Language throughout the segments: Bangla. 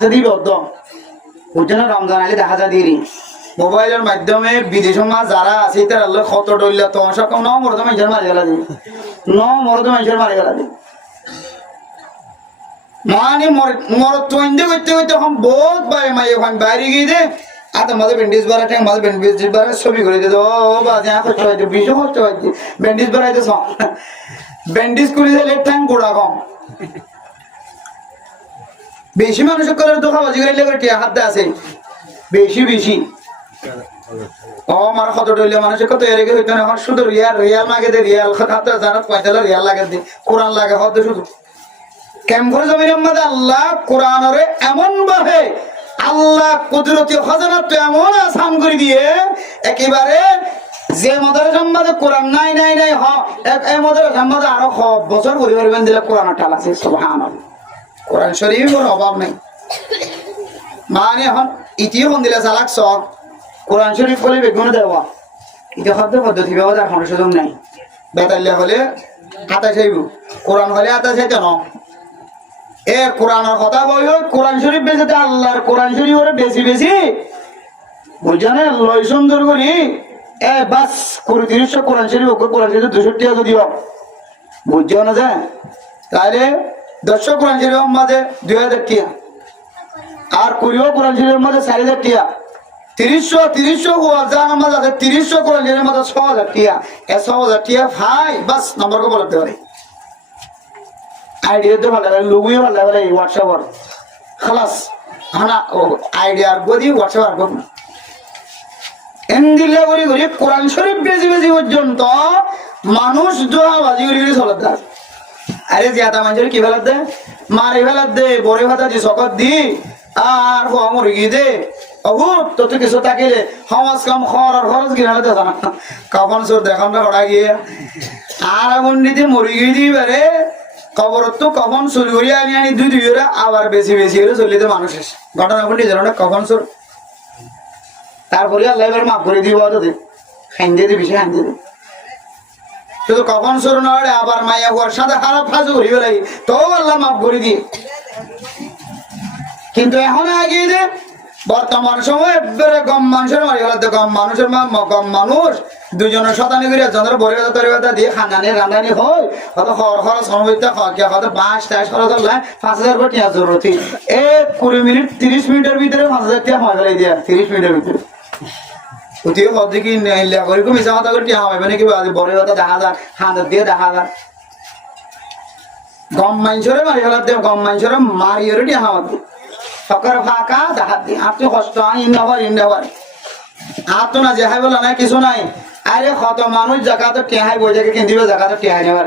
যদি বদ্ধ ওইটা রমজান আলী দেখা যায় দিরি মোবাইলের মাধ্যমে বিদেশের মাছ যারা আছে তার আল্লাহ কত ডইলা তো সব ন মরদ মানুষের মারি গেলা দিই ন মরদ মানুষের মারি গেলা দিই মানে মরদ তৈন্দে করতে করতে এখন বহুত বাইরে মাই ওখানে বাইরে গিয়ে দে আর তোমাদের ব্যান্ডেজ বাড়াতে আমাদের ব্যান্ডেজ বাড়ার ছবি করে দিত ও বাজে কষ্ট হয়েছে ভীষণ কষ্ট হয়েছে ব্যান্ডেজ বাড়াইতে ব্যান্ডেজ করে দিলে ট্যাং গোড়া কম বেশি মানুষের করে তো খাওয়া জিগরে করে টিয়া হাতে আছে বেশি বেশি ও আমার কত ডইলে মানুষের কত এর আগে হইতো না এখন শুধু রিয়াল লাগে দে রিয়াল হাতে জানাত পয়সালা রিয়াল লাগে দে কোরআন লাগে হতে শুধু কেম করে জমিনের মধ্যে আল্লাহ কোরআনরে এমন ভাবে আল্লাহ কুদরতি খজানাত তো এমন আসান করে দিয়ে একেবারে যে মাদ্রাসার মধ্যে কোরআন নাই নাই নাই হ এই মাদ্রাসার মধ্যে আরো বছর পরিবার দিলে কোরআনের ঠাল আছে সুবহানাল্লাহ কোরআন শরীফের অভাব নাই মানে এখন ইতিও কোন দিলে চালাক সব কোরআন শরীফ বলে বেগুনে দেওয়া ইতি শব্দ পদ্ধতি ব্যবহার কোনো সুযোগ নাই বেতাল্লা হলে হাতা চাইব কোরআন হলে হাতা চাইতে ন এ কোরআনের কথা বই কোরআন শরীফ বেঁচে আল্লাহর কোরআন শরীফ ওরে বেশি বেশি বুঝানে লয় সুন্দর করি এ বাস 30 কোরআন শরীফ কোরআন শরীফ 200 টাকা যদিও বুঝছো না যায় তাহলে 10 কোরআন শরীফের মাঝে 2000 টাকা আর 20 কোরআন শরীফের মাঝে 4000 টাকা 30 ওয়াজান মাঝে 30 কোরআন শরীফের মাঝে 6000 টাকা এ 6000 টাকা ভাই বাস নম্বর কো বলতে পারে আইডিয়া তো ভালো লাগে লোগোই ভালো লাগে হোয়াটসঅ্যাপ খালাস হানা আইডিয়ার গদি হোয়াটসঅ্যাপ আর করব এন্দিলা করি করি কোরআন শরীফ বেশি বেশি পর্যন্ত মানুষ দোয়া বাজি করি চলতে আছে আরে জিয়াদা মানুষের কি ফেলাত দে মারি ফেলাত দে বড়ে ভাতা দি সকত দি আর মুরগি দে অহুত তো কিছু তাকিলে সমাজ কাম খরচ কিনালে তো জানা কখন চোর দেখান হড়া গিয়ে আর এমন নিতে মুরগি দি বারে খবর তো কখন চুরি করি আনি আনি দুই ওরা আবার বেশি বেশি করে চলিতে মানুষ ঘটনা বলি জানো কখন চোর তারপরে আল্লাহ এবার মাফ করে দিব খাইন্দে দিবি সে খাইন্দে দিবি শুধু কখন চোর নয় আবার মাইয়া হওয়ার সাথে খারাপ ফাজু করিবে লাগে তো আল্লাহ মাফ করে দিয়ে কিন্তু এখন আগে যে বর্তমান সময় কম মানুষের মারি গেল কম মানুষ দুজনের শতানি করে যাদের বড় কথা দিয়ে খানানি রান্নানি হয় কত খরচ সমবিত কত 5,000 কোটি জরুরত 20 মিনিট 30 মিনিটের ভিতরে 5,000 টাকা হয়ে গেল দিয়া 30 মিনিটের ভিতরে ওটিও হদ্দি কি নিলা করি কো মিছা কথা করে টিয়া হবে নাকি বড় কথা 10,000 হাজার দিয়ে 10,000 গম মাইনছরে মারি গেল দেব গম মাইনছরে মারিয়রে টিয়া হবে সকার ফাঁকা দেখাত দি আপনি কষ্ট ইন্দাবার আর তো না যেহাই বলা নাই কিছু নাই আরে কত মানুষ জায়গা তো টেহাই বই দেখে কিনদিবে জায়গা তো টেহাই নেবার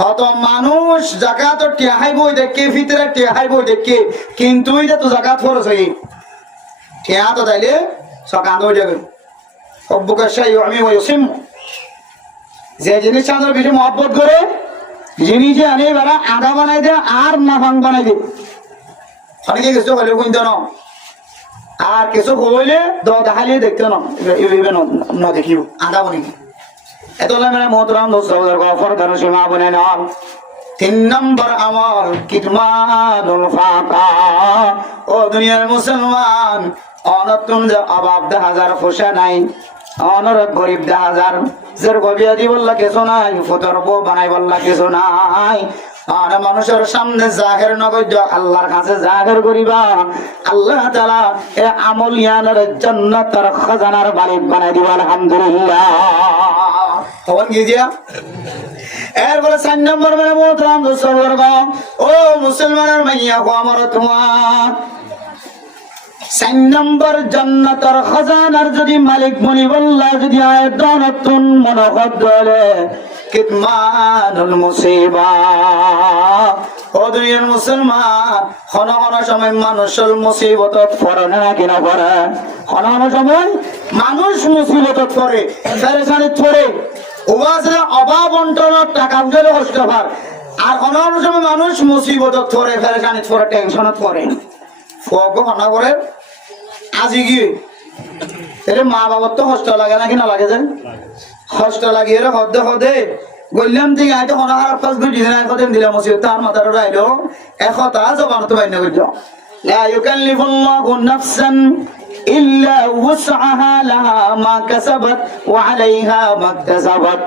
কত মানুষ জায়গা তো টেহাই বই দেখে ভিতরে টেহাই বই দেখে কিন্তু এটা তো জায়গা খরচ হই টেহা তো তাইলে সকাল হয়ে যাবে অব্বুকাশাই আমি ওইসিম যে জিনিস আমাদের বেশি মহব্বত করে জিনিস আনে বেড়া আধা বানাই দে আর নাফাং বানাই দে অনেকে কিছু হলে কিনতে ন আর কিছু হইলে দেখালে দেখতে ন দেখিব আধা বনি এত মানে মোহতরাম সীমা বনে নন 3 নম্বর আমল কিতমানুল ফাকা ও দুনিয়ার মুসলমান অনতুন যে অভাব 10,000 খুশা নাই অনর গরিব 10,000 জের গবিয়া দি বললা কিছু নাই ফতর বউ বানাই বললা কিছু নাই আর মানুষের সামনে জাহের নগদ আল্লাহর কাছে জাহের করিবা আল্লাহ তাআলা এ আমলিয়ানের জান্নাতের খাজানার মালিক বানাই দিবা আলহামদুলিল্লাহ হওয়ান গিয়া এরপরে 4 নম্বর মানে মোহতরাম দোস্তবর্গ ও মুসলমানের মাইয়া কো আমার তোমার 4 নম্বর জান্নাতের খাজানার যদি মালিক বনি বললা যদি আয়াতন নতুন মনোহর দলে কিতমানুল মুসিবা ও দুনিয়ার মুসলমান কোন সময় মানুষের মুসিবতত পড়ে না কিনা পড়ে কোন সময় মানুষ মুসিবতত পড়ে পেরেশানিত পড়ে ওবাজে অভাব অন্টনত টাকা পয়সা কষ্ট হয় আর কোন সময় মানুষ মুসিবতত পড়ে পেরেশানিত পড়ে টেনশনত পড়ে ফগ হনা করে আজি গিয়ে এর মা বাবার তো কষ্ট লাগে নাকি না লাগে যে কষ্ট লাগিয়ে হদে বললাম ঠিক আইতো কোনো খারাপ কাজ দুই দিন আগে দিন দিলাম মুসিবত তার মাথার রাইলো একতা জবান তো বাইনা করলো লা ইউকাল্লিফুল্লাহু নাফসান ইল্লা উসআহা লাহা মা কাসাবাত ওয়া আলাইহা মা ইকতাসাবাত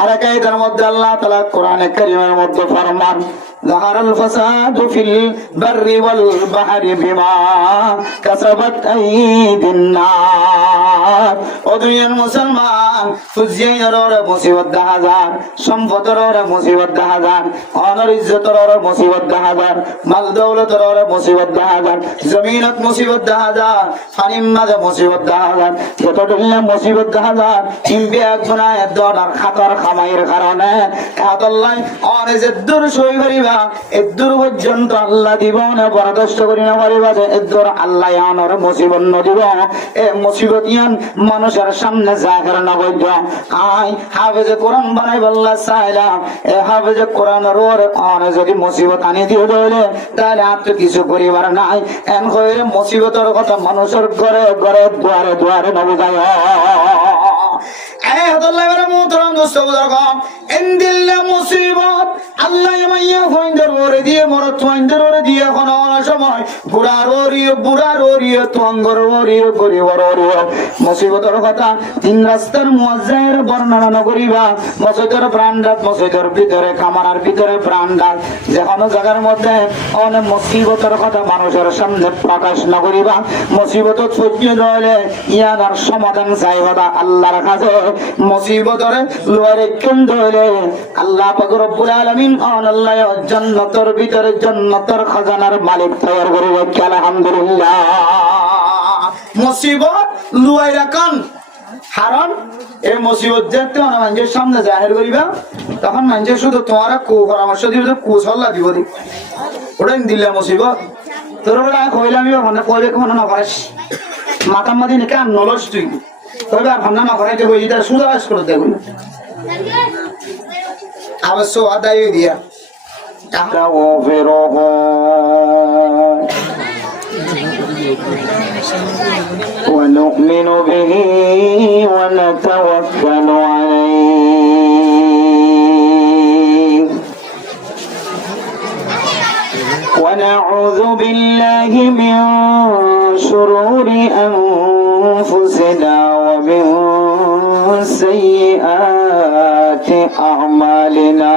আর কায়দার মধ্যে আল্লাহ তাআলা কোরআনে কারীমের মধ্যে ফরমান ظهر الفساد في البر والبحر بما كسبت أيدي الناس ودنيا المسلمان فزيين رور مصيبت دهزار সম্পদ রোর মুসিবত দহাজার অনর ইজ্জত রোর মুসিবত দহাজার মাল দৌলত রোর মুসিবত দহাজার জমিনত মুসিবত দহাজার ফানিম মাঝে মুসিবত দহাজার যতটুকু মুসিবত দহাজার ইম্বিয়া গুনাহ দরার খাতর খামাইয়ের কারণে কাতল্লাই অনেজে দূর সই করিবা এদূর পর্যন্ত আল্লাহ দিব না বরদাস্ত করি না পারিবা যে এদূর আল্লাহ আনর মুসিবত নদিব এ মুসিবত ইয়ান মানুষের সামনে জাহির না কইব আই হাফেজে কোরআন বানাই বল্লা চাইলাম এ হাফেজে কোরআনের ওরে অনে যদি মুসিবত আনি দিয়ে দইলে তাহলে আর তো কিছু করিবার নাই এন কইরে মুসিবতের কথা মানুষের ঘরে ঘরে দুয়ারে দুয়ারে নবী যায় এ আল্লাহ এর মুতরাম দোস্ত বুজুর্গ এন্দিল্লা মুসিবত আল্লাহ মাইয়া হইন্দের ওরে দিয়ে মরত হইন্দের ওরে দিয়ে কোন সময় বুড়ার ওরিয়ে তুঙ্গর ওরিয়ে গরিবর ওরিয়ে মুসিবতের কথা তিন রাস্তার মুয়াজ্জায়ের বর্ণনা ন করিবা মসজিদের প্রাণদাত মসজিদের ভিতরে খামারার ভিতরে প্রাণদাত যে কোনো জায়গার মধ্যে অনেক মুসিবতের কথা মানুষের সামনে প্রকাশ না করিবা মুসিবত সহ্য হইলে ইয়ার সমাধান চাইবা আল্লাহর কাছে মুসিবতের লড়াই কেন্দ্র হইলে আল্লাহ পাক রব্বুল আলামিন আল্লাহ জান্নাতের ভিতরে জান্নাতের খাজানার মালিক তৈরি করবে আলহামদুলিল্লাহ মুসিবত লুয়াই রাখান কারণ এই মুসিবত যেতে মানুষের সামনে জাহির করিবা তখন মানুষের শুধু তোমার পরামর্শ দিবে কুশল্লা দিব দি ওটাই দিলে মুসিবত তোর বলে কইলাম মানে কইবে মনে না করিস মাতার মাদি নাকি আর নলস তুই কইবে আর ভান্না না করাইতে কই এটা সুদা কাজ করে দেখুন অবশ্য আদায় দিয়া ونؤمن به ونتوكل عليه ونعوذ بالله من شرور أنفسنا ومن سيئات أعمالنا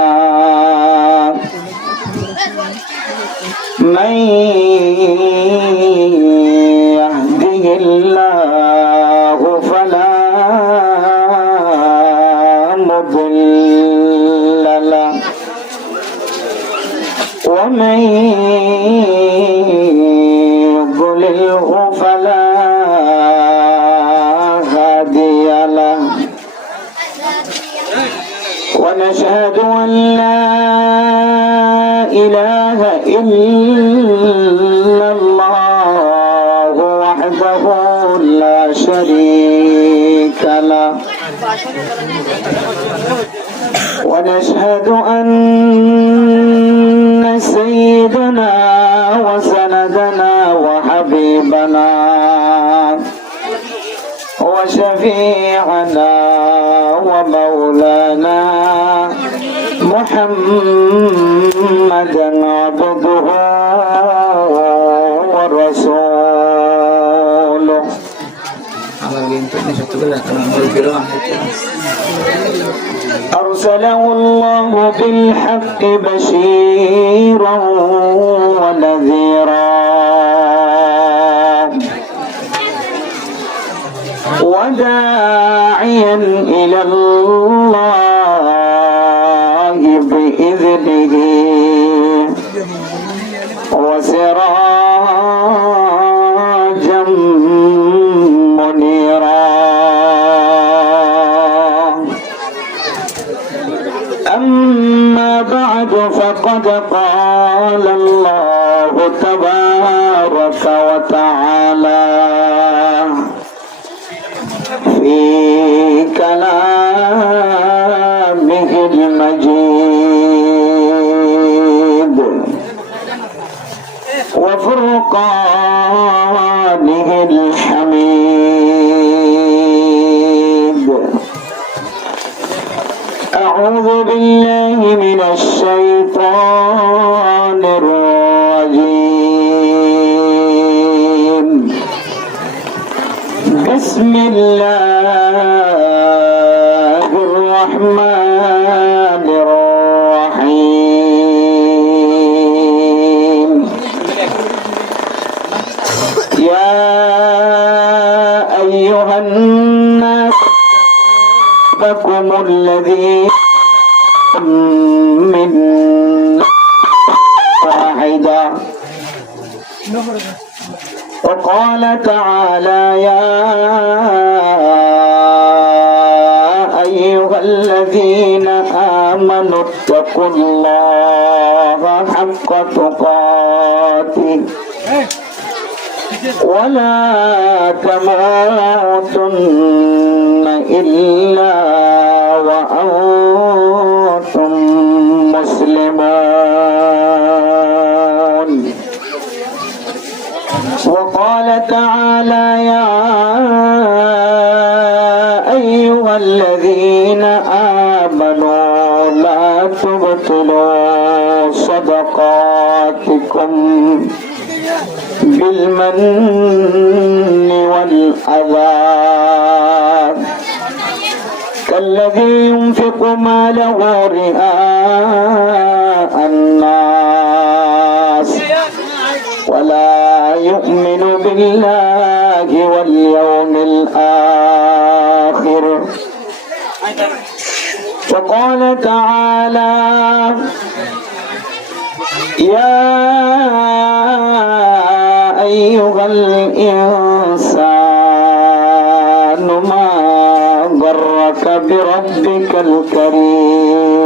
من يهده الله فلا مضل له ومن يضلله فلا هادي له ونشهد أن لا إله إلا الله وحده لا شريك له ونشهد أن سيدنا وسندنا وحبيبنا وشفيعنا ومولانا محمدا عبده ورسوله أرسله الله بالحق بشيرا ونذيرا وداعيا إلى الله بإذنه وسراجا منيرا أما بعد فقد قال الله تبارك وتعالى في كلامه المجيد وفرقانه الحميد أعوذ بسم الله الرحمن الرحيم يا أيها الناس ربكم الذي من واحدة وقال تعالى يا أيها الذين آمنوا اتقوا الله حق تقاته ولا تموتن إلا وأنتم مسلمون وقال تعالى يا أيها الذين آمنوا لا تبطلوا صدقاتكم بالمن والأذى كالذي ينفق ماله رئاء الناس ولا يؤمن بالله واليوم الآخر وقال تعالى يا أيها الإنسان ما غرك بربك الكريم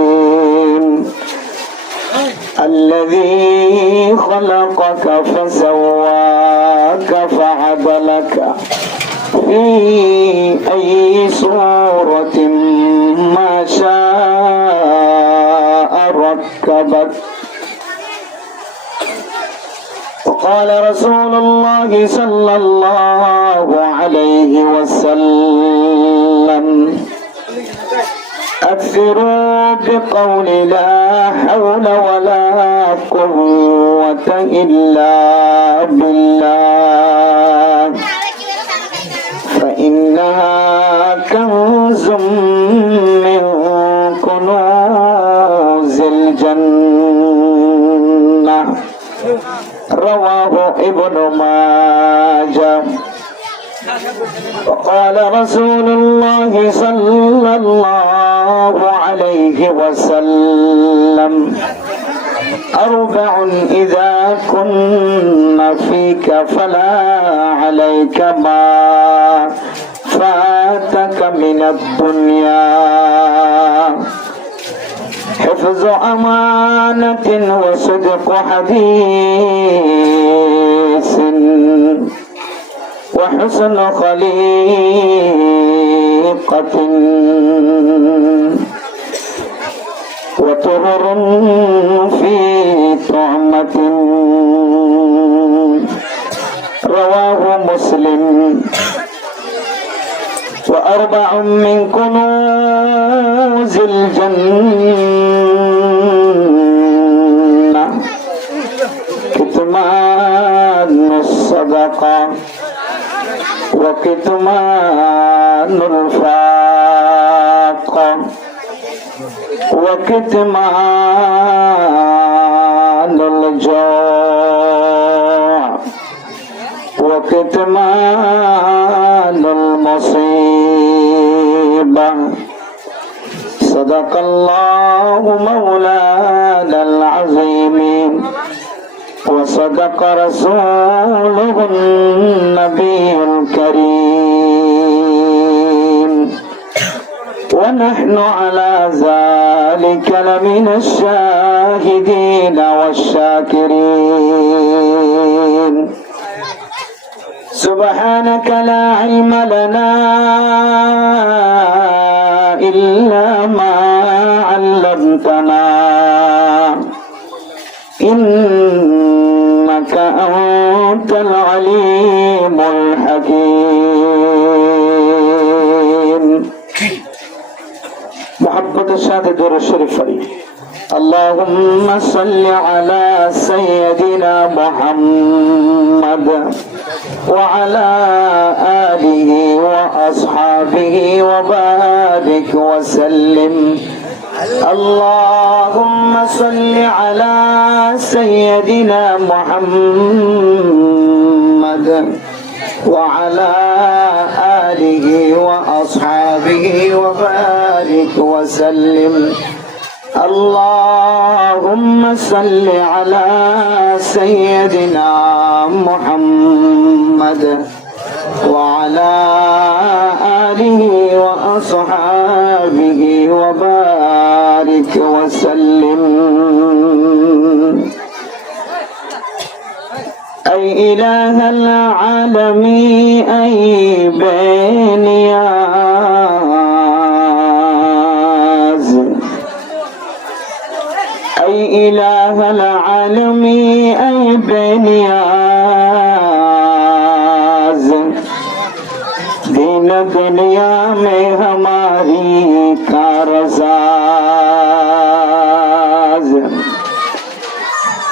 الذي خلقك فسواك فعدلك في أي صورة ما شاء ركبك وقال رسول الله صلى الله عليه وسلم أكثروا بقول لا حول ولا قوة إلا بالله فإنها كنز من كنوز الجنة رواه ابن ماجه وقال رسول الله صلى الله عليه وسلم أربع إذا كن فيك فلا عليك ما فاتك من الدنيا حفظ أمانة وصدق حديث وحسن خليقة وطهر في طعمة رواه مسلم وأربع من كنوز الجنة كتمان الصدقة وكتمان الفاقة وكتمان الجوع وكتمان المصيبة صدق الله مولانا العظيم وصدق رسوله النبي الكريم ونحن على ذلك لمن الشاهدين والشاكرين سبحانك لا علم لنا إلا ما علمتنا إنك أنت العليم الحكيم محبة الشهادة دور الشريف فريق اللهم صل على سيدنا محمد وعلى آل آله وأصحابه وبارك وسلم اللهم صل على سيدنا محمد وعلى آله وأصحابه وبارك وسلم اللهم صل على سيدنا محمد وعلى آله وأصحابه وبارك وسلم أي إله العالمين أي بنياز أي إله العالمين أي بنياز दीन दुनिया में हमारी कारसाज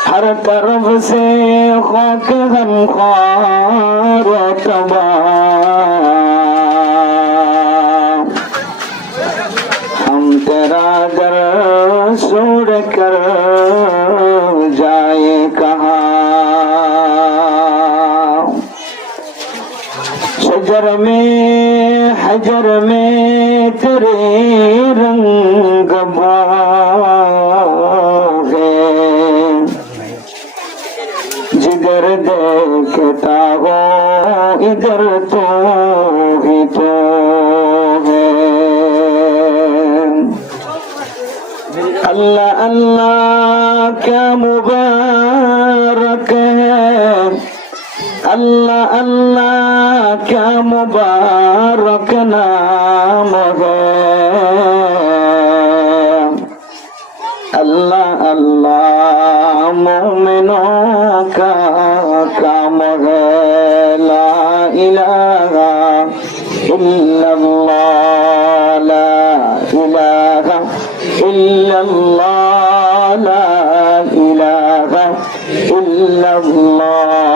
हर तरफ से खाक हम खार तबाह हम तेरा दर छोड़ कर जाए कहाँ शजर में हजर में तेरे रंग है जिधर देखता हो इधर तो ही तो है अल्लाह अल्लाह क्या मुबारक है अल्लाह अल्लाह क्या मुबारक नाम है अल्लाह अल्लाह मोमिनों का काम है ला इलाहा इल्लल्लाह ला इलाहा इल्लल्लाह ला इलाहा इल्लल्लाह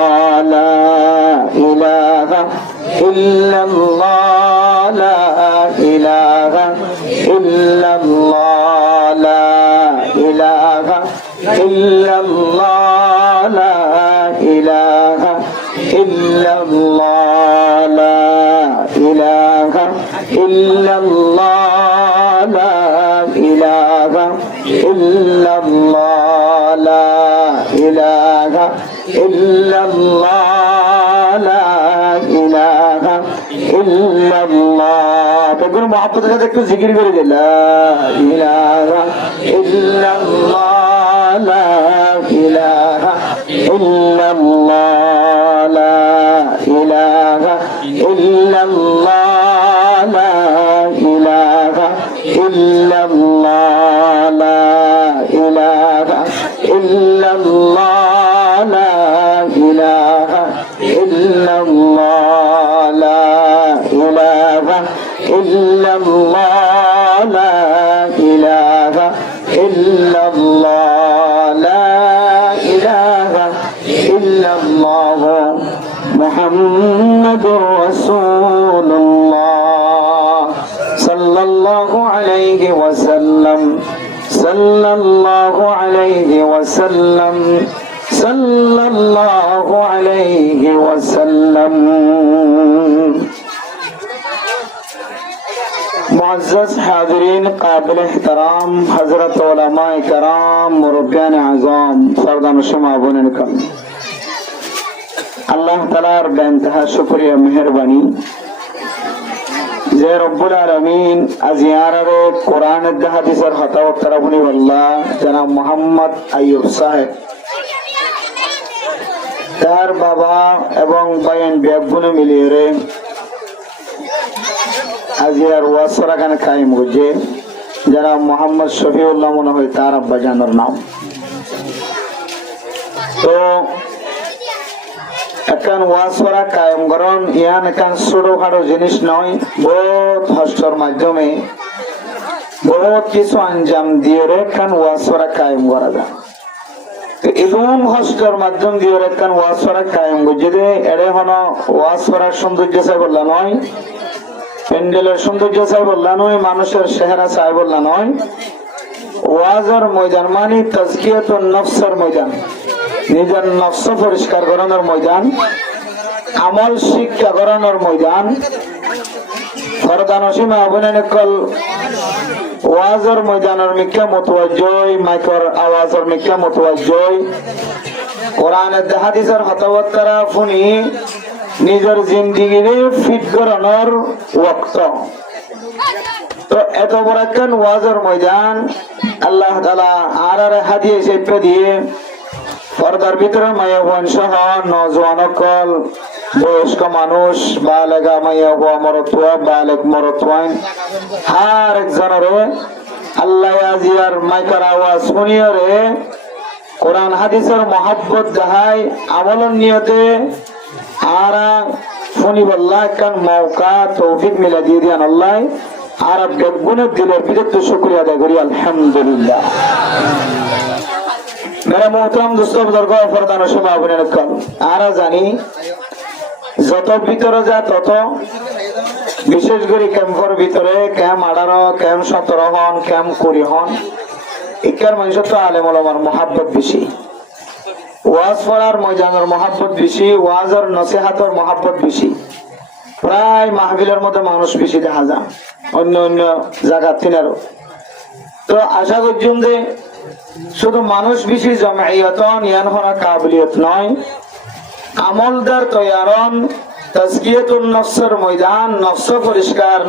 لا إله إلا الله لا إله إلا الله لا إله إلا الله لا إله إلا الله لا إله إلا الله لا إله إلا الله لا إله إلا الله لا إله إلا الله تقول محبت का देखो जिक्र कर दे ला इलाहा इल्लल्लाह ला इलाहा इल्लल्लाह ला इलाहा इल्लल्लाह ला इलाहा इल्लल्लाह ला इलाहा इल्लल्लाह ला इलाहा इल्लल्लाह ला इलाहा इल्लल्लाह ला इलाहा इल्लल्लाह ला इलाहा इल्लल्लाह मुहम्मदुर रसूलुल्लाह सल्लल्लाहु अलैहि वसल्लम सल्लल्लाहु अलैहि वसल्लम सल्लल्लाहु अलैहि वसल्लम मुअज़्ज़ज़ हाज़िरीन काबिल एहतराम हज़रत उलमाए कराम मुरब्बियान आज़म फर्दान शुमा बोनेन कम अल्लाह तालार बेइंतहा शुक्रिया मेहरबानी যে রব্বুল আলামিন আজ ইয়ারারে কোরআন ও হাদিসের হতাও তরফনি আল্লাহ জনাব মোহাম্মদ আইয়ুব সাহেব তার বাবা এবং বায়ান বেগুনে মিলিয়ে রে আজ ইয়ার ওয়াসরা গান কায়েম হয়েছে জনাব মোহাম্মদ শফিউল্লাহ মনে হয় তার আব্বা জানার নাম তো এখন ওয়াসরা কায়েম করন ইয়ান এখন ছোটখাটো জিনিস নয় বহুত কষ্টের মাধ্যমে বহুত কিছু আঞ্জাম দিয়ে এখন ওয়াসরা কায়েম করা যায় এবং হস্টের মাধ্যম দিয়ে একখান ওয়াজ করা কায়েম করছে যে এড়ে হনো ওয়াজ করার সৌন্দর্য চাই বললা নয়, প্যান্ডেলের সৌন্দর্য চাই বললা নয়, মানুষের চেহারা চাই বললা নয়। ওয়াজের ময়দান মানে তাজকিয়াতুন নফসের ময়দান, নিজের নফস পরিষ্কার করানোর ময়দান, আমল শিক্ষা করানোর ময়দান। ফরদানসী মাহবুনানিকল ওয়াজের ময়দানের মিক্কা মুতওয়াজ্জয়, মাইকর আওয়াজের মিক্কা মুতওয়াজ্জয়, কোরআনের হাদিসের হতবত্তারা ফুনি নিজের জিন্দিগিরে ফিট করানোর ওয়াক্ত। তো এত বড় একখান ওয়াজের ময়দান আল্লাহ তাআলা আর হাদিয়ে চেপে দিয়ে পর্দার ভিতরে মায়া বোন সহ নজওয়ানকল, বয়স্ক মানুষ, বালেগা মায়া হুয়া মরতুয়া, বালেক মরতুয়াইন হার একজনরে আল্লাহ আজিয়ার মাইকার আওয়াজ শুনিয়রে কোরআন হাদিসের মহাব্বত দেখায় আমলন নিয়তে আর শুনিবল্লাহ একখান মৌকা তৌফিক মিলা দিয়ে দিয়ান আল্লাহ। আর বেগুনের দিলের বিরুদ্ধে শুকরিয়া আদায় করি আলহামদুলিল্লাহ। মেরা মোহতরম দোস্ত বুজুর্গ ফরদানের সময় অভিনন্দন। আরা জানি যত ভিতরে যা তত, বিশেষ করে ক্যাম্পের ভিতরে ক্যাম্প 18, ক্যাম্প 17 হন, ক্যাম্প 20 হন, ইকার মানুষের তো আলেম ওলামার মহাব্বত বেশি, ওয়াজ পড়ার ময়দানের মহাব্বত বেশি, ওয়াজের নসিহাতের মহাব্বত বেশি। প্রায় মাহফিলের মধ্যে মানুষ বেশি দেখা যায় অন্য অন্য জায়গা তিনারও। তো আশা করছিলাম যে শুধু মানুষ বেশি জমাইয়ত নিয়ান হওয়ার কাবিলিয়ত নয়, আমলদার তৈয়ারন তাজকিয়াতুন নফসের ময়দান, নফস পরিষ্কার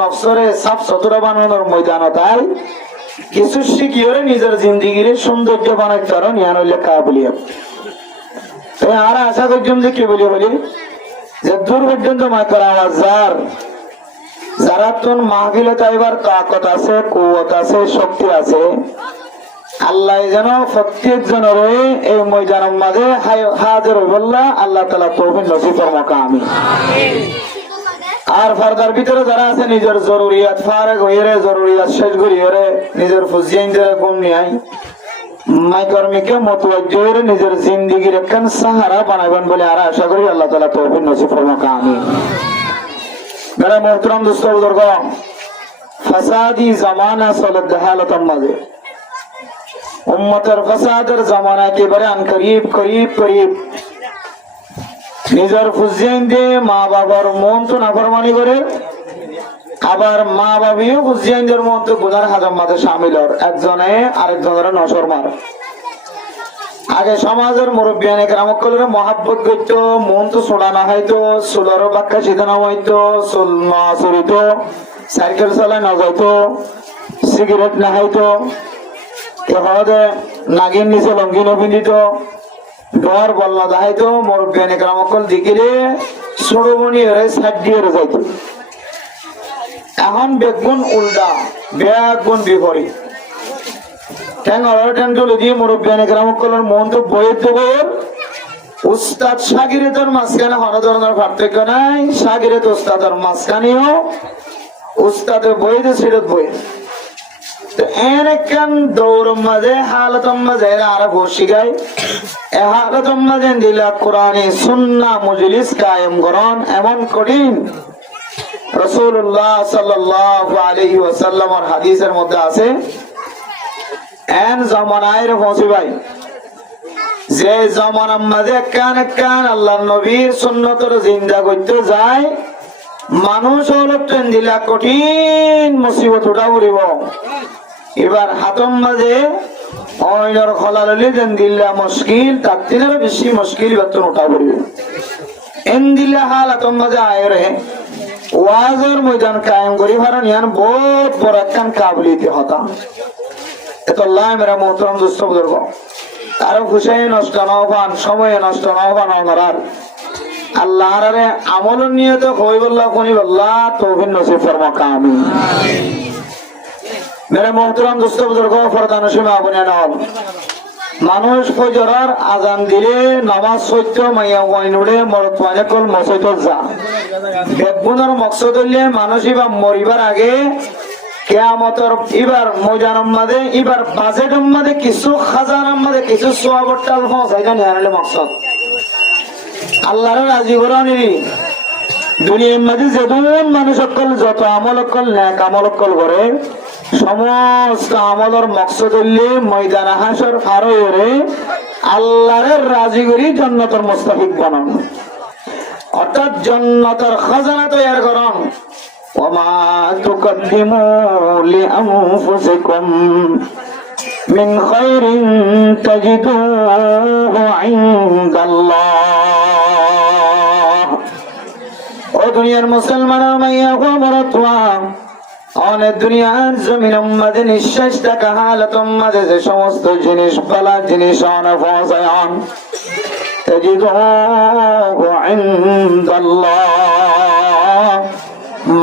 নফসরে সাফ সুতরা বানানোর ময়দানতায় কিছু শিখিয়ে নিজের জিন্দিগির সৌন্দর্য বানাইতে পারো নিয়ান হইলে কাবিলিয়ত। তাই আর আশা করছিলাম যে কি বলি যে দূর পর্যন্ত মাইকার আওয়াজ যারা তোর মাহফিলে তাইবার তাকত আছে, কুওয়াত আছে, শক্তি আছে, আল্লাহ যেন প্রত্যেক জনের এই ময়দানের মাঝে হাজির হইবল্লা আল্লাহ তাআলা তৌফিক নসিব ফরমাক আমিন। আর ফারদার ভিতরে যারা আছে নিজের জরুরিয়াত ফারেক হইরে, জরুরিয়াত শেষ করিয়ে নিজের ফুজিয়াইনদের কম নিয়াই মাইকর্মিকে মুতওয়াজ্জিহ নিজের জিন্দেগির একখান সাহারা বানাবেন বলে আর আশা করি আল্লাহ তাআলা তৌফিক নসিব ফরমাক আমিন। মেরা মোহতরম দোস্ত বুজুর্গ, ফাসাদি জামানা চলে দেহালতের মাঝে, উম্মতের ফাসাদের জামানা একেবারে আন করিব করিব করিব। নিজের ফুজিয়াইন দিয়ে মা বাবার মন তো নাফরমানি করে, আবার মা বাবিও ফুজিয়াইনদের মন তো গুনার হাজার মাঝে সামিল হর, একজনে আরেকজনের নসর মার। আগে সমাজের মুরব্বিয়ান একরামকলের মহাব্বত করত, মন তো ছোড়ানো হয়তো, চুলের বাক্কা সিধানো হইতো, চুল না চড়িত, সাইকেল চালায় না যাইতো, সিগারেট না খাইতো, এহদে নাগিন নিচে লঙ্গিন পিন্ধিত, ডর বলনা দেখাইতো, মুরব্বিয়ান একরামকল দিকিরে ছোড়বনি হরে সাইড দিয়ে যাইত। এখন বেগুন উল্টা, বেগুন বিপরীত। উস্তাদ শাগিরেদের মাঝখানে কোনো ধরনের পার্থক্য নাই, শাগিরেদ উস্তাদের মাঝখানেও উস্তাদের বইতে সিরত বই। এনেকান দৌড়ের মাঝে হালতের মাঝে আরো বসি গায়, এ হালতের মাঝে দিলা কোরআনে সুন্নাহ মজলিস কায়েম করন এমন কঠিন। রাসূলুল্লাহ সাল্লাল্লাহু আলাইহি ওয়াসাল্লামের হাদিসের মধ্যে আছে, এন জমানায় পৌঁছি ভাই, যে জমানার মাঝে কান আল্লাহ নবীর সুন্নতর জিন্দা করতে যায়, মানুষ হলো ট্রেন দিলা কঠিন মুসিবত উঠা পড়িব। এবার হাতম মাঝে অইনর খলালি দেন দিল্লা মুশকিল, তার তিনেরও বেশি মুশকিল বেতন উঠা পড়িব। এন দিল্লা হাল হাতম মাঝে আয়রে ওয়াজের ময়দান কায়েম করি ভারণ ইয়ান বহুত বড় একখান কাবলিতে হতা। এত আল্লাহ মেরা মোহতরম দোস্ত বুজুর্গ, কারো খুশাই নষ্ট না হবান, সময়ে নষ্ট না হবান ওনার আল্লাহ আরে আমল নিয়ত হইবল্লাহ ফনিবল্লাহ তৌফিক নসিব ফরমাক আমিন। মেরা মোহতরম দোস্ত বুজুর্গ, ফরদানের সময় আপনি নাও মানুষ ফজরের আজান দিলে নামাজ সত্য মাইয়া ওয়াইনুড়ে মরত মানে কল মসজিদ যা বেগুনের মকসদ হইলে মানুষ বা মরিবার আগে কেয়ামতের এবার ময়দানের মাঝে এবার বাজেটের মাঝে কিছু খাজানার মাঝে কিছু সোয়াবর টাল পৌঁছাইটা নিয়ে আনলে মকসদ আল্লাহর রাজি করানি দুনিয়ার মাঝে যেমন মানুষ অকল যত আমল অকল ন্যাক আমল অকল করে সমস্ত আমলের মকসদ হইলে ময়দান হাসর পার হয়ে আল্লাহর রাজি করি জান্নাতের মুস্তাহিক বানানো অর্থাৎ জান্নাতের খাজানা তৈরি করুন ওমা তুকদ্দিমু লিআনফুসিকুম মিন খায়রিন তাজিদুহু ইনদাল্লাহ। ও দুনিয়ার মুসলমানের মাইয়া গো মরতওয়া অনেক দুনিয়ার জমিনের মাঝে নিঃশ্বাস থাকা হালতের মাঝে যে সমস্ত জিনিস পালা জিনিস অনেক পৌঁছায়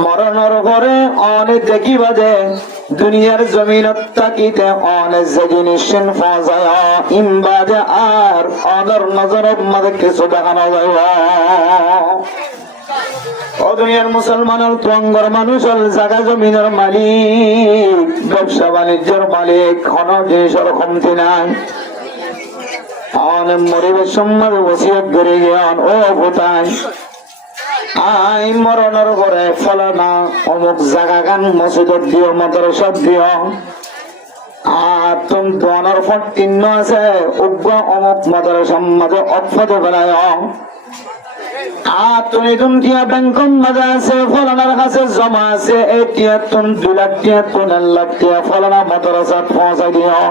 মরণের ঘরে অনেক দেখি বাজে দুনিয়ার জমিন তাকিতে অনেক যে জিনিস পৌঁছায় ইমবাজে আর অনর নজরের মাঝে কিছু দেখানো যায় ও দুনিয়ার মুসলমানের তুঙ্গর মানুষ জায়গা জমিনের মালিক ব্যবসা বাণিজ্যের মালিক কোন জিনিসের কমতি নাই অনেক মরিবের সম্মান ওসিয়ত করে গেন ও ভুটান আই মরণের ঘরে ফলানা অমুক জায়গা গান মসজিদত দিও মাদ্রাসাত দিও আর তুমি দোয়ানোর ফট চিহ্ন আছে উগ্র অমুক মাদ্রাসার মাঝে অফাতে বেলায় আর তুমি দুমটিয়া ব্যাংকন মাঝে আছে ফলানার কাছে জমা আছে এই টিয়া তুমি 2 লাখ টিয়া 3 লাখ টিয়া ফলানা মাদ্রাসাত পৌঁছাই দিও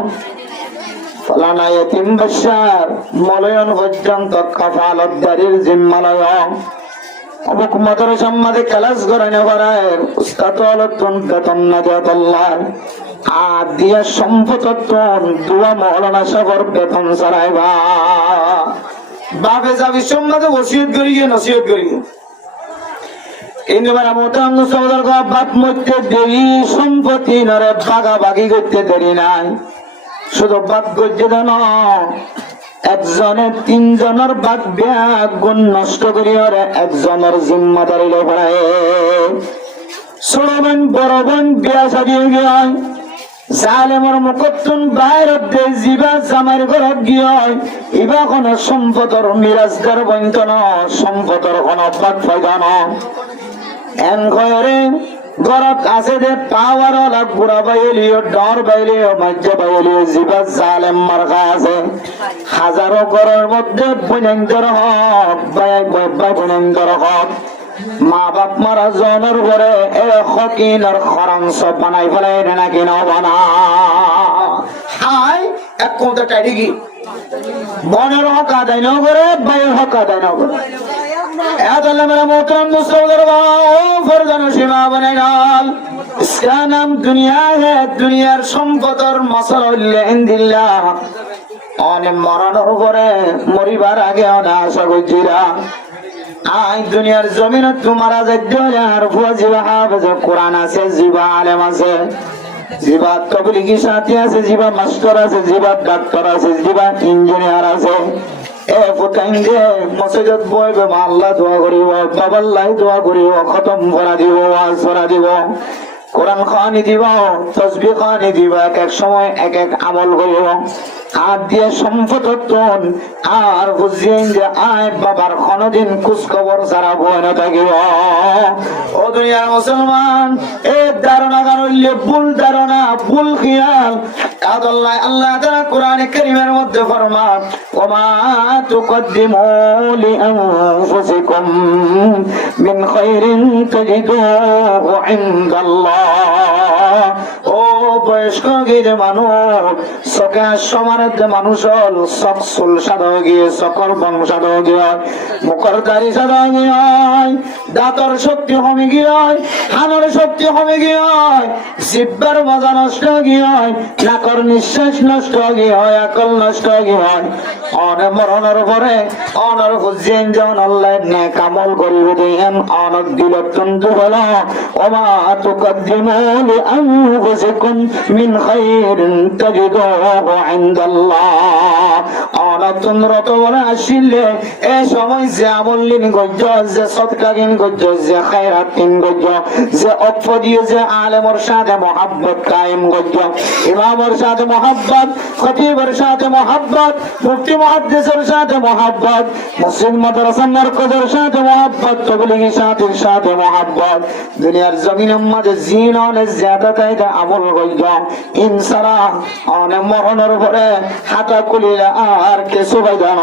ফলানা ইতিম বাচ্চার মলয়ন পর্যন্ত কাফালত দারির জিম্মালয় অমুক মাদ্রাসার মাঝে ক্লাস করানো করায় উস্তাদ আলতুন বেতন না দেওয়া আল্লাহ আর দিয়া সম্পদ দুয়া মৌলানা সাগর বেতন চালাইবা বাপে যাবি সম্মাদে ওসিয়ত করি গিয়ে নসিহত করি বাপ মধ্যে দেরি সম্পত্তি নরে বাগাবাগি করতে দেরি নাই শুধু বাদ করছে দেন একজনে 3 জনের বাদ ব্যাগ গুণ নষ্ট করি ওরে একজনের জিম্মাদারি লেখায় ছোট বোন বড় বোন বিয়া সাজিয়ে গিয়ে জালেমর মুকদ্দম বাইরত দে জিবা জামাইর ঘরত গিয়ে ইবা কোন সম্পদর মিরাজদার বন্তন সম্পদর কোন বাদ ফায়দা ন এন ঘরে ঘরত আছে দে পাওয়ার ওলা বুড়া বাইলিও ডর বাইলিও মাজ্য বাইলিও জিবা জালেম মার্কা আছে হাজারো ঘরের মধ্যে বুনেন্দর হক বাই বুনেন্দর হক মা বাপ মারা জনের ঘরে এ হকিনের খরংস বানাই ফেলে নাকি না বানা হাই এক কোনটা টাইডি কি বনের হক আদায় না করে বাইয়ের হক আদায় না করে এত মেরা মোহতরম মুসলমান ও ফরজানো সীমা বনে গেল इसका नाम दुनिया है दुनियार সম্পদের মসলা ইন্দিল্লাহ অনেক মরণের ঘরে মরিবার আগে অনেক আশা করছিরা আই দুনিয়ার জমিন তোমার আর জিবা হাফেজ কোরআন আছে জিবা আলেম আছে জিবা তবলিগি সাথী আছে জিবা মাস্টার আছে জিবা ডাক্তার আছে জিবা ইঞ্জিনিয়ার আছে এ ফুটাইন দে মসজিদত বইবে আল্লাহ দোয়া করিব বাবাল্লাহ দোয়া করিব খতম করা দিব ওয়াজ করা দিব কোরআন খানি দিব তাসবিহ খানি দিব এক সময় এক আমল করিব আর দিয়ে সম্পদ আর বুঝিয়েন যে আয় বাবার কোনদিন খোঁজ খবর সারা বই না থাকিব ও দুনিয়ার মুসলমান এই ধারণা কারণে ভুল ধারণা ভুল খেয়াল আল্লাহ আল্লাহ তাআলা কোরআনে কারীমের মধ্যে ফরমান ওমা তুকদ্দিমু লিআনফুসিকুম মিন খায়রিন তাজিদুহু ইনদাল্লাহ। ও বয়স্ক গিয়ে মানুষ সকাল সমানের যে মানুষ হল সব চুল সাদা গিয়ে সকল বং সাদা গিয়ে মুখর দাড়ি সাদা গিয়ে দাঁতর শক্তি কমে গিয়ে হানোর শক্তি কমে গিয়ে জিব্বার মজা নষ্ট গিয়ে নাকর নিঃশ্বাস নষ্ট গিয়ে আকল নষ্ট গিয়ে অনে মরণের পরে অনর খুঁজিয়েন যেমন আল্লাহ নে কামল আমল করিবে দেন অনক দিল তন্তু হলো ওমা তুকদ্দিমু লিআনফুসিকুম মিন খাইরিন তাজিদুহু ইনদাল্লাহ অনতুন রত বলে আসিলে এই সময় যে আমল লিন গজ্জ যে সদকা কিন গজ্জ যে খায়রাত কিন গজ্জ যে অক্ষ দিয়ে যে আলেমর সাথে মহব্বত কায়েম গজ্জ ইমামর সাথে মহব্বত খতিবের সাথে মহব্বত মুফতি মুহাদ্দিসের সাথে মহব্বত মসজিদ মাদ্রাসা মারকাজের সাথে মহব্বত তবলিগি সাথে মহব্বত দুনিয়ার জমিনের মাঝে জিননে জিয়াদা তাইতে আমল গজ্জ ইনসারা অনে মরণের পরে হাতা কুলিলা আর কিছু বাইদান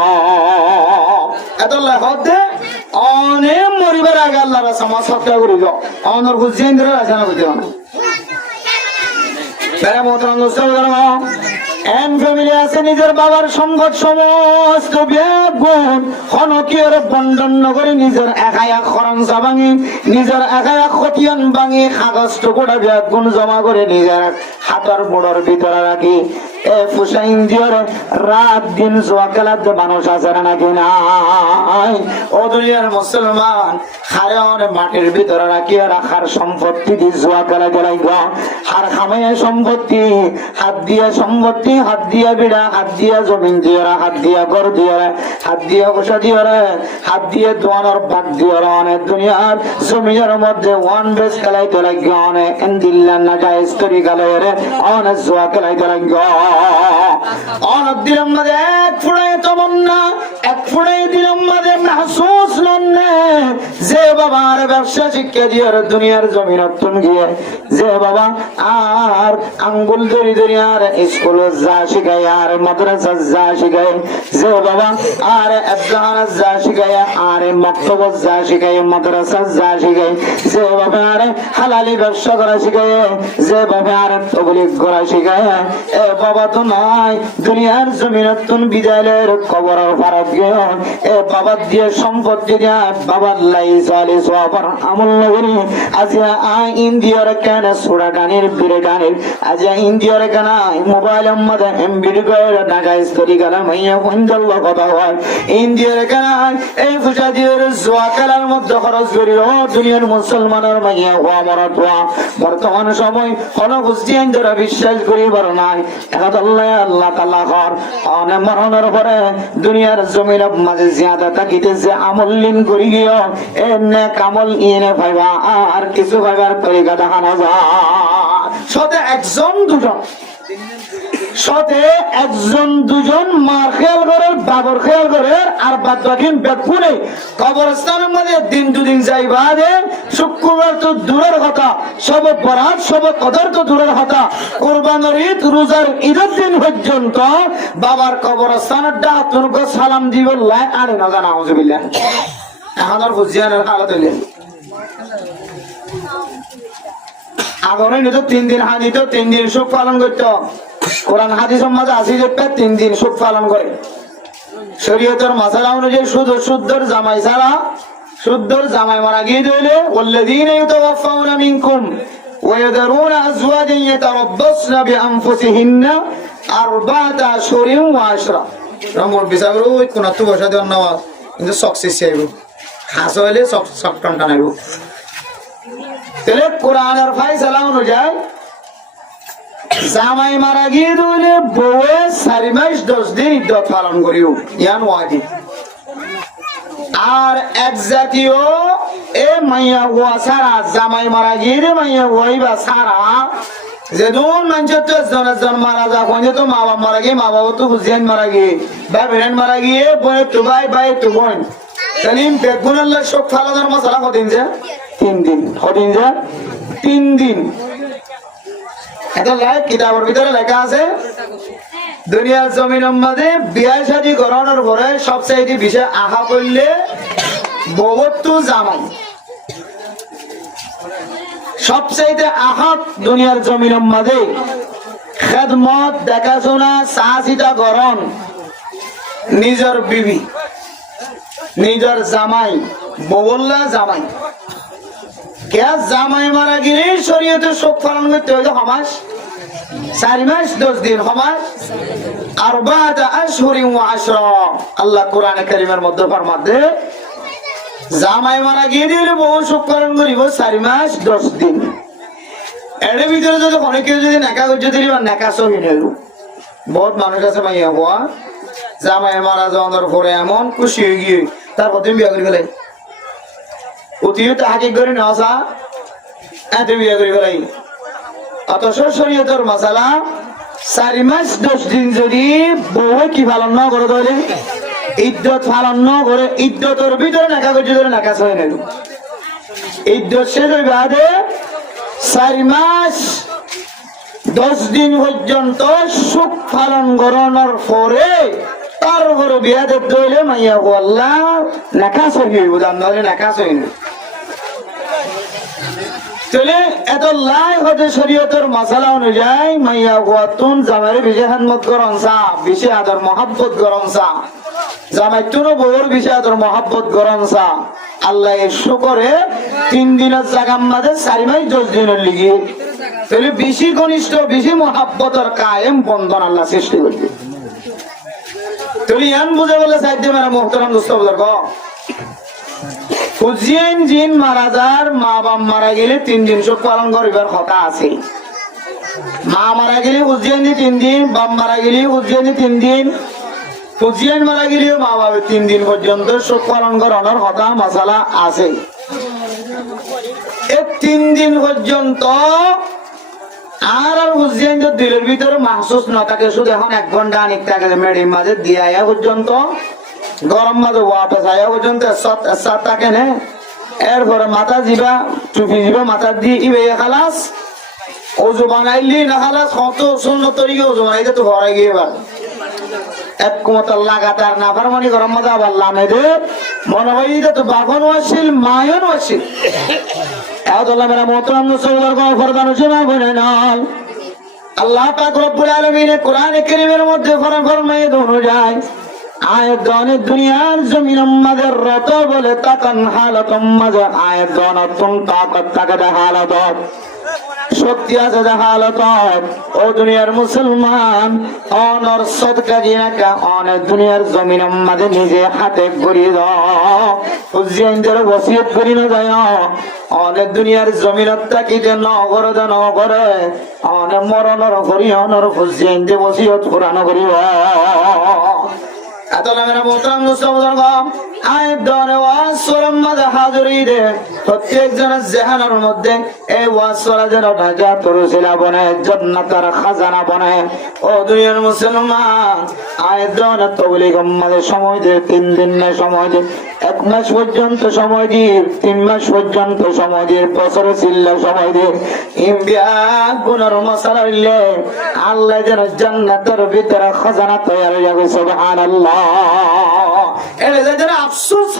এতলা হতে অনেক মরিবার আগে আল্লাহ সমাজ সত্য করিল অনর হুজেন্দ্র রাজানা বুঝল বেড়া মোহতরম এন ফ্যামিলি আছে নিজের বাবার সম্পদ সমস্ত ব্যাগুণ হনকিয়র বন্ডন নগরী নিজের একায়া খরঞ্চা ভাঙি নিজের একায়া খতিয়ান ভাঙি কাগজ টুকুরা ব্যাগুণ জমা করে নিজের হাতের বুড়োর ভিতরে রাখি এ ফুসাইন দিয়র রাত দিন জোয়া খেলার মানুষ আছে নাকি নাই ও দুনিয়ার মুসলমান হারে মাটির ভিতরে রাখিয়া রাখার সম্পত্তি দিয়ে জোয়া খেলা গেলাই হার খামাইয়া সম্পত্তি হাত দিয়া সম্পত্তি হাত দিয়া বিড়া হাত দিয়া জমিন দিয়ে হাত দিয়া ঘর দিয়ে হাত দিয়া বসা দিয়ে হাত দিয়ে দোয়ানোর ভাগ দিয়ে অনেক দুনিয়ার জমিনের মধ্যে ওয়ান বেস খেলাইতে লাগে অনেক এন্দিল্লা না যায় স্তরি খেলাইরে অনেক জোয়া খেলাইতে লাগে অনেক দিনের মধ্যে এক ফুড়াই তমন্না এক ফুড়াই দিনের মধ্যে মাহসুস নন্নে যে বাবার ব্যবসা শিক্ষা দিয়ে দুনিয়ার জমিন অর্থন গিয়ে যে বাবা আর আঙ্গুল ধরি ধরি আর স্কুল যা শিখায় আর মাদ্রাসা যা শিখায় যে বাবা আর এফজাহানা যা শিখায় আর মক্তব যা শিখায় মাদ্রাসা যা শিখায় যে বাবা আর হালালি ব্যবসা করা শিখায় যে বাবা আর তবলিগ করা শিখায় এ বাবা তো নয় দুনিয়ার জমিনতুন বিদায়ের কবরের ফারাক গিয়ে এ বাবা দিয়ে সম্পত্তি দিয়া বাবার লাই চলে সবার আমল নগরী আজ ইন্ডিয়ার কেন সুরা গানের বিরে গানের আজ ইন্ডিয়ার কেন মোবাইল মধ্যে এমবিডি করে ঢাকা স্তরি গেল মাইয়া পঞ্জল কথা হয় ইন্ডিয়ার কেন এই পূজা দিয়ে জোয়া খেলার মধ্যে খরচ করি দুনিয়ার মুসলমানের মাইয়া হওয়া মরা দোয়া বর্তমান সময় কোন বুঝতে যারা বিশ্বাস করিবার নাই এখন আল্লাহ তাআলা ঘর অনে মরণের পরে দুনিয়ার জমির মাঝে জিয়াদা থাকিতেছে আমল লিন করি গিয়ে এনে কামল ইনে ভাইবা আর কিছু ভাইবার তরিকা দেখানো যায় সাথে একজন দুজন সাথে একজন দুজন মার খেয়াল করে বাবর খেয়াল করে আর বাদ বাকি বেকুনে কবরস্থানের মধ্যে দিন দুদিন যাইবা দে শুক্রবার তো দূরের কথা সব বরাত সব কদর তো দূরের কথা কুরবানের ঈদ রোজার ঈদের দিন পর্যন্ত বাবার কবরস্থানের ডাতুর গো সালাম দিব লাই আরে না জানা আউযুবিল্লাহ এখন আর বুঝিয়ানের হালত হইলেন আগরে নিত 3 দিন হাদিত 3 দিন সুখ পালন করত কোরআন হাদিস মাঝে আসি যে 3 দিন সুখ পালন করে শরীয়তের মাসালা অনুযায়ী শুদ্ধর জামাই ছাড়া শুদ্ধর জামাই মারা গিয়ে দিলে ওয়াল্লাযীনা ইউতাওয়াফাউনা মিনকুম ওয়া ইয়াদরুনা আজওয়াজান ইয়াতারাব্বাসনা বিআনফুসিহিন্না আরবাআতা আশহুরিন ওয়া আশরা রমর বিসাবরু কোন তো বসা দেন না কিন্তু সাকসেস আইবো হাস হইলে সব টানাইবো তাহলে কোরআনের ফায়সালা অনুযায়ী জামাই মারা গিয়ে দিলে বউয়ে 4 মাস 10 দিন ইদ্দত পালন করিও ইয়ান ওয়াজিব আর এক জাতীয় এ মাইয়া ওয়া সারা জামাই মারা গিয়ে মাইয়া ওয়াইবা সারা যেদুন মানুষের তো জন মারা যা কোন তো মা বাবা মারা গিয়ে মা বাবা তো হুজিয়ান মারা গিয়ে বা বেরেন মারা গিয়ে বয়ে তো ভাই তো বোন তালিম বেগুন আল্লাহ সব ফালাদার মশলা কদিন যা 3 দিন কদিন যা 3 দিন এটা লাইক কিতাবের ভিতরে লেখা আছে দুনিয়ার জমিনের মধ্যে বিয়ে শাদী করানোর পরে সবচেয়ে বেশি আশা করলে বহুত জামাই সবচেয়ে আহাত দুনিয়ার জমিনের মধ্যে খেদমত দেখাশোনা সাহসিতা গরণ নিজের বিবি নিজের জামাই ববল্লা জামাই কে জামাই মারা গেলে শরীয়তে শোক পালন করতে হইলে সমাজ 4 মাস 10 দিন সমাজ আরবাআতা আশহুরিন ওয়া আশরা আল্লাহ কোরআনে কারীমের মধ্যে ফরমাতে জামাই মারা গিয়ে দিলে বহু সুখ পালন করিব 4 মাস 10 দিন। এর ভিতরে যদি অনেকে যদি নেকা করছে দিলি বা নেকা সহি নেব, বহুত মানুষ আছে মাইয়া হওয়া জামাই মারা যাওয়ার পরে এমন খুশি হয়ে গিয়ে তারপর তুমি বিয়া করে ফেলাই, অতিও তাহাকে করে নেওয়া চা এত বিয়া করে ফেলাই। অথচ শরীয়তের মশালা 4 মাস 10 দিন যদি বউ কি পালন না করে তাহলে ইদ্যত পালন না করে ইদ্যতের ভিতরে নেকা করছে ধরে নেকা সহি নেব। ইদ্যত শেষ হয়ে বাদে 4 মাস 10 দিন পর্যন্ত সুখ পালন করানোর পরে তারপরে বিয়া দেখতে হইলে মাইয়া আল্লাহ নাকাশ হয়ে হইব, জান নাহলে নাকাশ হই না। তাহলে এত লাই হতে শরীয়তের মশালা অনুযায়ী মাইয়া গুয়াতুন জামাইরে বেশি খেদমত করন চা, বেশি আদর মহাব্বত করন চা, জামাই তুনো বউর বেশি আদর মহাব্বত করন চা। আল্লাহ এসো করে 3 দিনের জাগার মাঝে 4 মাস 10 দিনের লিগে তাহলে বেশি ঘনিষ্ঠ বেশি মহাব্বতের কায়েম বন্ধন আল্লাহ সৃষ্টি করবে। তাহলে ইয়ান বুঝে বলে সাইডে মেরা মোহতারাম দোস্ত বুজুর্গ, হুজিয়ান জিন মারা যার মা বাপ মারা গেলে 3 দিন শোক পালন করিবার কথা আছে। মা মারা গেলে হুজিয়ান 3 দিন, বাপ মারা গেলে হুজিয়ান 3 দিন, হুজিয়ান মারা গেলেও মা বাবার 3 দিন পর্যন্ত শোক পালন করানোর কথা মশালা আছে। এই 3 দিন পর্যন্ত আর হুজিয়ান দিলের ভিতরে মাহসুস না থাকে, শুধু এখন 1 ঘন্টা অনেক টাকা মেডির মাঝে দিয়ে আয়া পর্যন্ত গরম মাঝে ওয়াপস আয়া পর্যন্ত সাত থাকে না। এরপরে মাথা জিবা টুপি জিবা মাথা দিয়ে ইবে খালাস ওজু বানাইলি না খালাস কত সুন্দর তরিকে ওজু বানাইতে তো ভরাই গিয়ে এবার এক কুমত লাগাতার না পার মানে গরম মাথা আবার লামে দে মনে হয় এটা তো বাগন আসিল মায়ন আসিল। মেরা মোহতারাম মুসলমান ফরদান সীমা বলে নাল আল্লাহ পাক রব্বুল আলামিন কোরআনে কারীমের মধ্যে ফরমায়ে দোনো যায় আয়াত গানে দুনিয়ার জমিন আমাদের রত বলে তাকান হালাত মাঝে আয়াত গানাতুন তাকাত তাকাদা হালাত শক্তি আছে যা হালাত ও দুনিয়ার মুসলমান অনর সদকা জিনাকা অনেক দুনিয়ার জমিন আমাদের নিজে হাতে গড়ি দাও হুজিয়ানদের ওসিয়ত করি না যায় অনেক দুনিয়ার জমিনত তাকিতে নগরে দে নগরে অনেক মরণর করি অনর হুজিয়ানদের ওসিয়ত পুরানো করিব। এতলা মেরা মোহতারাম মুসলমান আয়াত দনে ওয়াজ সূরার মধ্যে হাজিরি দে প্রত্যেক জনের জেহানের মধ্যে এই ওয়াজ সূরা যেন ঢাকা তরুশিলা বনে জান্নাতের খাজানা বনে। ও দুনিয়ার মুসলমান আয়াত দনে তবলিগ মধ্যে সময় দে 3 দিন না সময় দে 1 মাস পর্যন্ত সময় দি 3 মাস পর্যন্ত সময় দি বছরে চিল্লা সময় দে ইমবিয়া গুনার মশলা হইলে আল্লাহ যেন জান্নাতের ভিতরে খাজানা তৈরি হবে। সুবহানাল্লাহ। আফসোস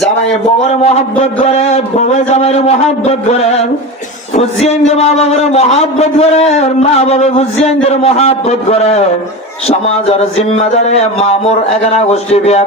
জামাই বউরে মহাব্বত করে, বউ জামাইয়ের মহাব্বত করে, হুজিয়ান মা বাবার মহাব্বত করে, মা বাবা হুজিয়ানদের মহাব্বত করে। সমাজের জিম্মাদারে মামুর 11 গোষ্ঠী বিয়া